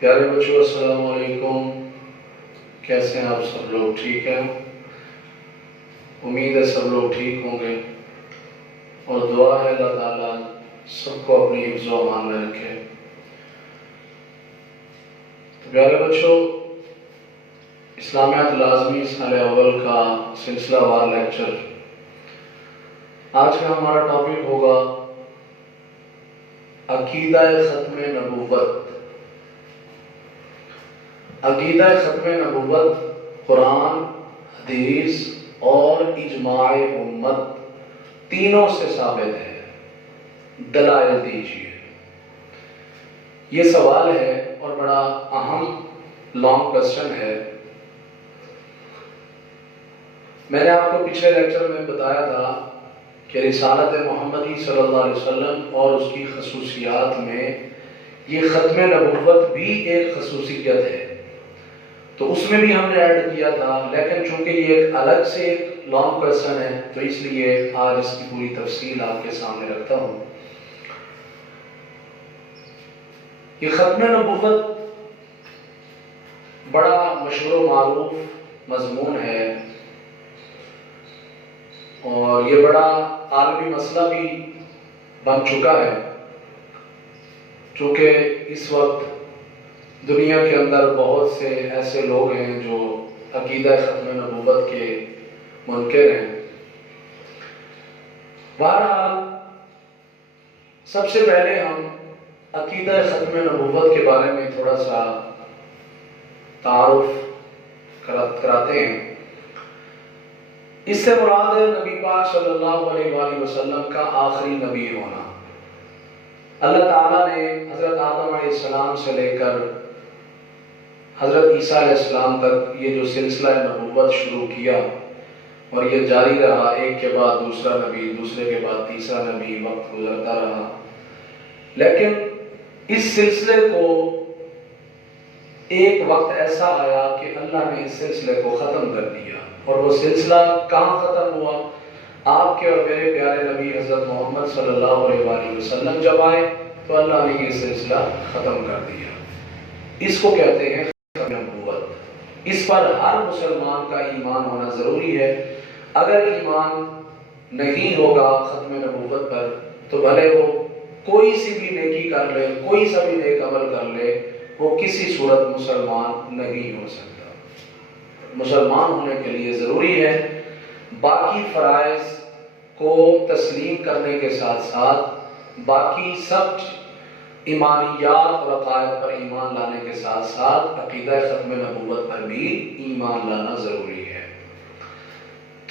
پیارے بچوں السلام علیکم، کیسے ہیں آپ سب لوگ؟ ٹھیک ہیں؟ امید ہے سب لوگ ٹھیک ہوں گے، اور دعا ہے اللہ تعالیٰ سب کو اپنی حفظ و امان میں رکھے۔ تو پیارے بچوں، اسلامیات لازمی سال اول کا سلسلہ وار لیکچر، آج کا ہمارا ٹاپک ہوگا عقیدہ ختم نبوت۔ عقیدہ ختم نبوت قرآن، حدیث اور اجماع امت تینوں سے ثابت ہے۔ دلائل دیجیے۔ یہ سوال ہے اور بڑا اہم لانگ کوسچن ہے۔ میں نے آپ کو پچھلے لیکچر میں بتایا تھا کہ رسالت محمدی صلی اللہ علیہ وسلم اور اس کی خصوصیات میں یہ ختم نبوت بھی ایک خصوصیت ہے، تو اس میں بھی ہم نے ایڈ کیا تھا، لیکن چونکہ یہ ایک الگ سے ایک لانگ کوسچن ہے تو اس لیے آج اس کی پوری تفصیل آپ کے سامنے رکھتا ہوں۔ یہ ختم نبوت بڑا مشہور و معروف مضمون ہے، اور یہ بڑا عالمی مسئلہ بھی بن چکا ہے، چونکہ اس وقت دنیا کے اندر بہت سے ایسے لوگ ہیں جو عقیدہ ختم نبوت کے منکر ہیں۔ بہرحال سب سے پہلے ہم عقیدہ ختم نبوت کے بارے میں تھوڑا سا تعارف کراتے ہیں۔ اس سے مراد ہے نبی پاک صلی اللہ علیہ وآلہ وسلم کا آخری نبی ہونا۔ اللہ تعالیٰ نے حضرت آدم علیہ السلام سے لے کر حضرت عیسیٰ علیہ السلام تک یہ جو سلسلہ نبوت شروع کیا، اور یہ جاری رہا، ایک کے بعد دوسرا نبی، دوسرے کے بعد تیسرا نبی، وقت گزرتا رہا، لیکن اس سلسلے کو ایک وقت ایسا آیا کہ اللہ نے اس سلسلے کو ختم کر دیا۔ اور وہ سلسلہ کہاں ختم ہوا؟ آپ کے اور میرے پیارے نبی حضرت محمد صلی اللہ علیہ وآلہ وسلم جب آئے تو اللہ نے یہ سلسلہ ختم کر دیا۔ اس کو کہتے ہیں ختم نبوت۔ اس پر ہر مسلمان کا ایمان ہونا ضروری ہے۔ اگر ایمان نہیں ہوگا ختم نبوت پر تو بھلے وہ کوئی سی بھی نیکی کر لے، کوئی سا بھی نیک عمل کر لے، وہ کسی صورت مسلمان نہیں ہو سکتا۔ مسلمان ہونے کے لیے ضروری ہے باقی فرائض کو تسلیم کرنے کے ساتھ ساتھ باقی سب ایمانیات اور عقائد پر ایمان لانے کے ساتھ ساتھ عقیدہ ختم نبوت پر بھی ایمان لانا ضروری ہے۔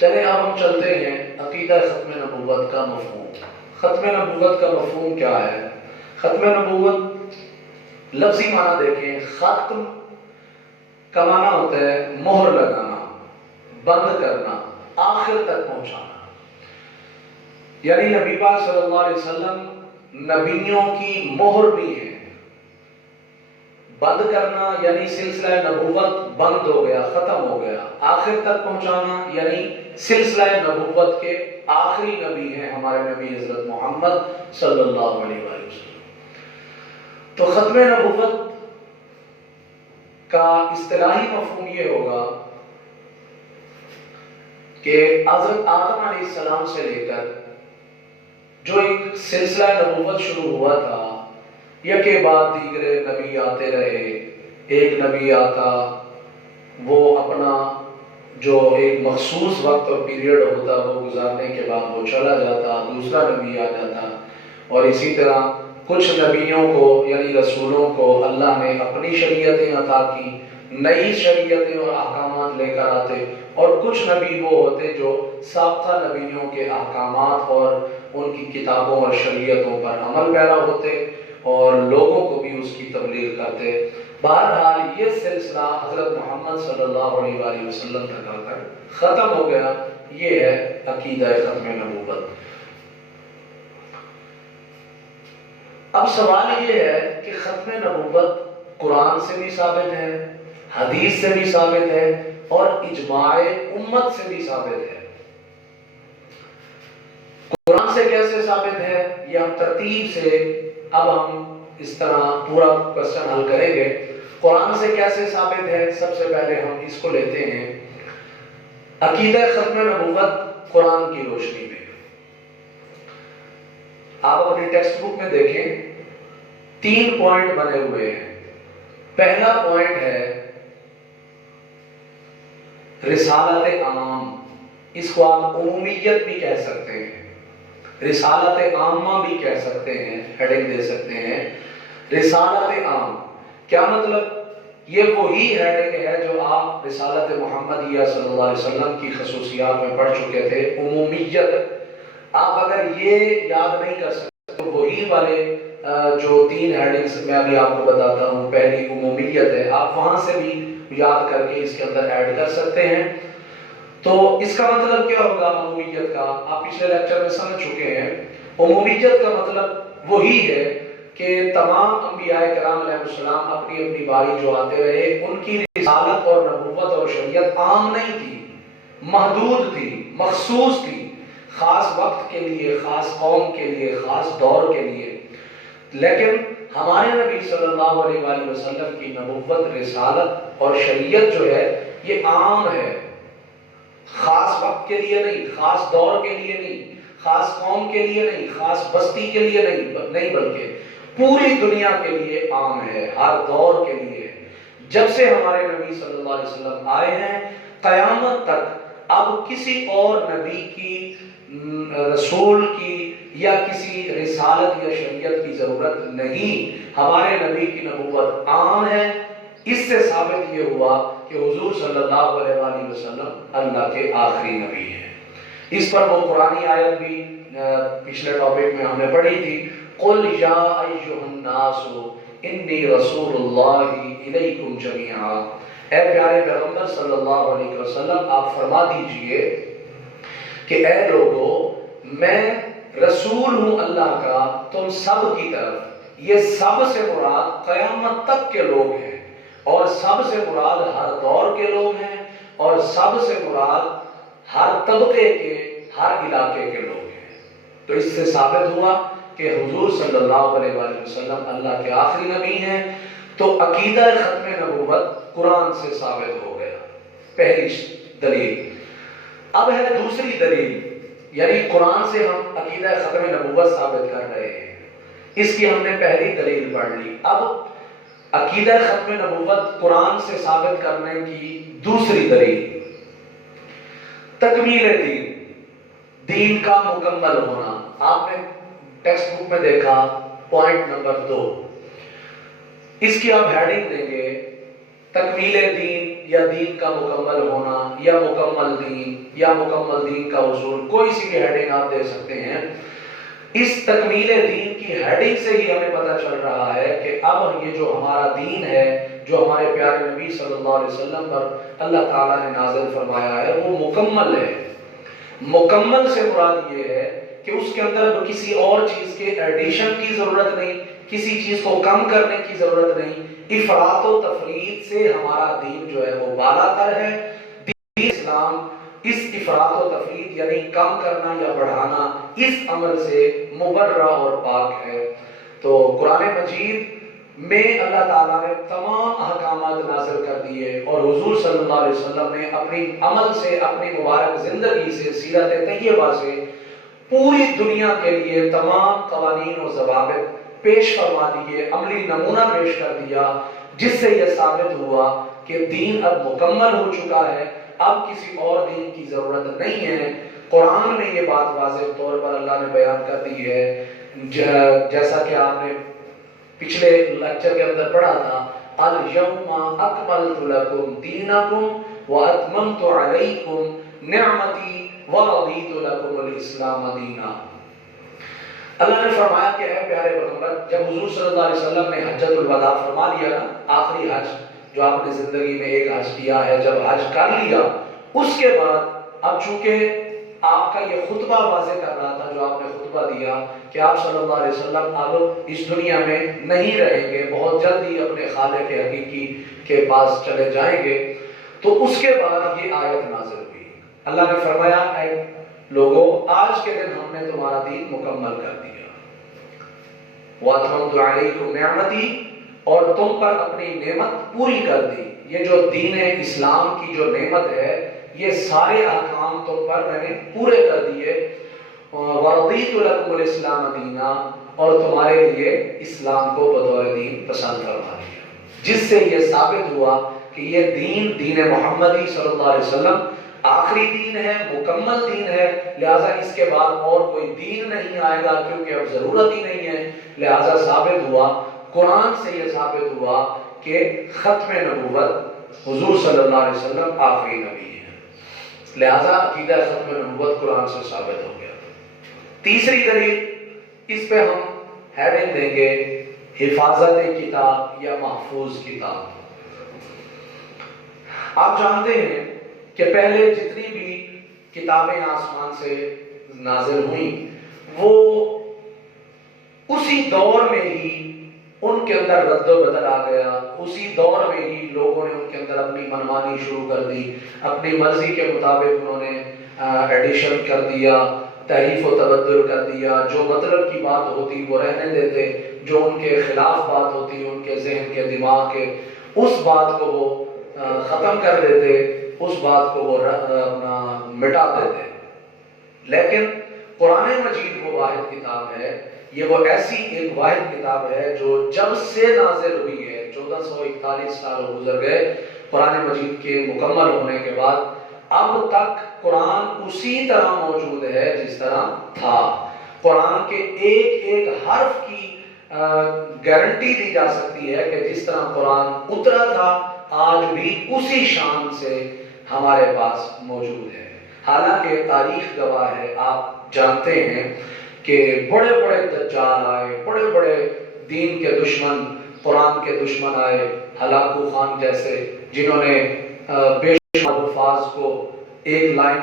چلیں اب ہم چلتے ہیں عقیدہ ختم نبوت کا مفہوم۔ ختم نبوت کا مفہوم کیا ہے؟ ختم نبوت لفظی معنی دیکھیں، ختم کا معنی ہوتا ہے مہر لگانا، بند کرنا، آخر تک پہنچانا۔ یعنی نبی پاک صلی اللہ علیہ وسلم نبیوں کی مہر بھی ہے۔ بند کرنا یعنی سلسلہ نبوت بند ہو گیا، ختم ہو گیا۔ آخر تک پہنچانا یعنی سلسلہ نبوت کے آخری نبی ہیں ہمارے نبی حضرت محمد صلی اللہ علیہ وسلم۔ تو ختم نبوت کا اصطلاحی مفہوم یہ ہوگا کہ حضرت آدم علیہ السلام سے لے کر جو ایک سلسلہ نبوت شروع ہوا تھا، یکے بعد دیگرے نبی آتے رہے۔ ایک نبی آتا، وہ اپنا جو ایک مخصوص وقت اور پیریڈ ہوتا وہ گزارنے کے بعد وہ چلا جاتا، دوسرا نبی آ جاتا، اور اسی طرح کچھ نبیوں کو یعنی رسولوں کو اللہ نے اپنی شریعتیں عطا کی، نئی شریعتیں اور احکامات لے کر آتے، اور کچھ نبی وہ ہوتے جو سابقہ نبیوں کے احکامات اور ان کی کتابوں اور شریعتوں پر عمل پیرا ہوتے اور لوگوں کو بھی اس کی تبلیغ کرتے۔ بہرحال یہ سلسلہ حضرت محمد صلی اللہ علیہ وآلہ وسلم تک آ کر ختم ہو گیا۔ یہ ہے عقیدہ ختم نبوت۔ اب سوال یہ ہے کہ ختم نبوت قرآن سے بھی ثابت ہے، حدیث سے بھی ثابت ہے، اور اجماع امت سے بھی ثابت ہے۔ قرآن سے کیسے ثابت ہے یہ ہم ترتیب سے اب ہم اس طرح پورا کوسچن حل کریں گے۔ قرآن سے کیسے ثابت ہے؟ سب سے پہلے ہم اس کو لیتے ہیں عقیدہ ختم نبوت قرآن کی روشنی میں۔ آپ اپنی ٹیکسٹ بک میں دیکھیں 3 پوائنٹ بنے ہوئے ہیں۔ پہلا پوائنٹ ہے رسالت عام، اس کو آپ عمومیت بھی کہہ سکتے ہیں، رسالت عامہ بھی کہہ سکتے ہیں، ہیڈنگ دے سکتے ہیں رسالت عام۔ کیا مطلب؟ یہ وہی ہیڈنگ ہے جو آپ رسالت محمدیہ صلی اللہ علیہ وسلم کی خصوصیات میں پڑھ چکے تھے، عمومیت۔ آپ اگر یہ یاد نہیں کر سکتے تو وہی والے جو 3 ہیڈنگز میں ابھی آپ کو بتاتا ہوں، پہلی عمومیت ہے، آپ وہاں سے بھی یاد کر کے اس کے اندر ایڈ کر سکتے ہیں۔ تو اس کا مطلب کیا ہوگا عمومیت کا؟ آپ پچھلے لیکچر میں سمجھ چکے ہیں۔ عمومیت کا مطلب وہی ہے کہ تمام انبیاء کرام علیہ السلام اپنی اپنی باری جو آتے رہے، ان کی رسالت اور نبوت اور شریعت عام نہیں تھی، محدود تھی، مخصوص تھی، خاص وقت کے لیے، خاص قوم کے لیے، خاص دور کے لیے۔ لیکن ہمارے نبی صلی اللہ علیہ وآلہ وسلم کی نبوت، رسالت اور شریعت جو ہے یہ عام ہے، خاص وقت کے لیے نہیں، خاص دور کے لیے نہیں، خاص قوم کے لیے نہیں، خاص بستی کے لیے نہیں، بلکہ پوری دنیا کے لیے عام ہے، ہر دور کے لیے۔ جب سے ہمارے نبی صلی اللہ علیہ وسلم آئے ہیں قیامت تک اب کسی اور نبی کی، رسول کی یا کسی رسالت یا شریعت کی ضرورت نہیں۔ ہمارے نبی کی نبوت عام ہے۔ اس سے ثابت یہ ہوا کہ حضور صلی اللہ علیہ وآلہ وسلم اللہ کے آخری نبی ہیں۔ اس پر وہ قرآنی آیت بھی پچھلے ٹاپک میں ہم نے پڑھی تھی، قل یا ایھا الناس انی رسول اللہ الیکم جمیعا۔ اے پیارے پیغمبر صلی اللہ علیہ وسلم، آپ فرما دیجئے کہ اے لوگو، میں رسول ہوں اللہ کا تم سب کی طرف۔ یہ سب سے مراد قیامت تک کے لوگ ہیں، اور سب سے مراد ہر دور کے لوگ ہیں، اور سب سے مراد ہر طبقے کے، ہر علاقے کے لوگ ہیں۔ تو اس سے ثابت ہوا کہ حضور صلی اللہ علیہ وآلہ وسلم اللہ کے آخری نبی ہیں۔ تو عقیدہ ختم نبوت قرآن سے ثابت ہو گیا، پہلی دلیل۔ اب ہے دوسری دلیل، یعنی قرآن سے ہم عقیدہ ختم نبوت ثابت کر رہے ہیں، اس کی ہم نے پہلی دلیل پڑھ لی۔ اب عقیدہ ختم نبوت قرآن سے ثابت کرنے کی دوسری دلیل، تکمیل دین، دین کا مکمل ہونا۔ آپ نے ٹیکسٹ بک میں دیکھا پوائنٹ نمبر 2، اس کی آپ ہیڈنگ دیں گے تکمیل دین، یا دین کا مکمل ہونا، یا مکمل دین، یا مکمل دین کا حصول، کوئی سی بھی ہیڈنگ آپ دے سکتے ہیں۔ اس تکمیل دین کی ہیڈنگ سے ہی ہمیں پتہ چل رہا ہے کہ اب یہ جو ہمارا دین ہے، جو ہمارے پیارے نبی صلی اللہ علیہ وسلم پر اللہ تعالیٰ نے نازل فرمایا ہے، وہ مکمل ہے۔ مکمل سے مراد یہ ہے کہ اس کے اندر کسی اور چیز کے ایڈیشن کی ضرورت نہیں، کسی چیز کو کم کرنے کی ضرورت نہیں۔ افراط و تفریط سے ہمارا دین جو ہے وہ بالا تر ہے۔ دین اسلام اس افراط و تفریط یعنی کم کرنا یا بڑھانا، اس عمل سے مبرہ اور پاک ہے۔ تو قرآن مجید میں اللہ تعالیٰ نے تمام احکامات نازل کر دیے، اور حضور صلی اللہ علیہ وسلم نے اپنی عمل سے، اپنی مبارک زندگی سے، سیرت طیبہ سے پوری دنیا کے لیے تمام قوانین و ضوابط پیش فرما دیے، عملی نمونہ پیش کر دیا، جس سے یہ ثابت ہوا کہ دین اب مکمل ہو چکا ہے، اب کسی اور دین کی ضرورت نہیں ہے۔ قرآن میں یہ بات واضح طور پر اللہ نے بیان کر دی ہے، جیسا کہ آپ نے پچھلے لیکچر کے اندر پڑھا تھا، الَّيَوْمَ أَكْمَلْتُ لَكُمْ دِينَكُمْ وَأَتْمَمْتُ عَلَيْكُمْ نِعْمَتِي وَرَضِيتُ لَكُمُ الْإِسْلَامَ دِينًا۔ اللہ نے فرمایا کہ اے پیارے پیغمبر، جب حضور صلی اللہ علیہ وسلم نے حجۃ الوداع فرما لیا نا، آخری حج جو آپ نے زندگی میں ایک حج کیا ہے، جب حج کر لیا، اس کے بعد اب چونکہ آپ کا یہ خطبہ واضح کر رہا تھا، جو آپ نے خطبہ دیا کہ آپ صلی اللہ علیہ وسلم اب اس دنیا میں نہیں رہیں گے، بہت جلد ہی اپنے خالق حقیقی کے پاس چلے جائیں گے، تو اس کے بعد یہ آیت نازل ہوئی۔ اللہ نے فرمایا اے لوگوں، آج کے دن ہم نے تمہارا دین مکمل کر دیا۔ وَأَتْمَمْتُ عَلَيْكُمْ نِعْمَتِي اور تم پر اپنی نعمت پوری کر دی. یہ جو دین اسلام کی جو نعمت ہے یہ سارے احکام تم پر میں نے پورے کر دیے. وَرَضِيتُ لَكُمُ الْإِسْلَامَ دِينًا اور تمہارے لیے اسلام کو بطور دین پسند فرما دیا. جس سے یہ ثابت ہوا کہ یہ دین محمدی صلی اللہ علیہ وسلم آخری دین ہے، مکمل دین ہے، لہٰذا اس کے بعد اور کوئی دین نہیں آئے گا کیونکہ اب ضرورت ہی نہیں ہے. لہٰذا ثابت ہوا، قرآن سے یہ ثابت ہوا کہ ختم نبوت حضور صلی اللہ علیہ وسلم آخری نبی ہے. لہٰذا عقیدہ ختم نبوت قرآن سے ثابت ہو گیا. تیسری دلیل اس پہ ہم ہیڈنگ دیں گے حفاظت کتاب یا محفوظ کتاب. آپ جانتے ہیں کہ پہلے جتنی بھی کتابیں آسمان سے نازل ہوئیں وہ اسی دور میں ہی ان کے اندر رد و بدل آ گیا. اسی دور میں ہی لوگوں نے ان کے اندر اپنی منمانی شروع کر دی، اپنی مرضی کے مطابق انہوں نے ایڈیشن کر دیا، تحریف و تبدل کر دیا. جو مطلب کی بات ہوتی وہ رہنے دیتے، جو ان کے خلاف بات ہوتی ان کے ذہن کے دماغ کے اس بات کو وہ ختم کر دیتے، اس بات کو وہ اپنا مٹا دیتے. لیکن قرآن مجید وہ واحد کتاب ہے، یہ وہ ایسی ایک واحد کتاب ہے جو جب سے نازل ہوئی ہے 1441 سال گزر گئے قرآن مجید کے مکمل ہونے کے بعد، اب تک قرآن اسی طرح موجود ہے جس طرح تھا. قرآن کے ایک ایک حرف کی گارنٹی دی جا سکتی ہے کہ جس طرح قرآن اترا تھا آج بھی اسی شان سے ہمارے پاس موجود ہے. حالانکہ تاریخ گواہ ہے، آپ جانتے ہیں کہ بڑے بڑے دجال آئے، بڑے بڑے دین کے دشمن، قرآن کے دشمن آئے، ہلاکو خان جیسے، جنہوں نے بے شمار الفاظ کو ایک لائن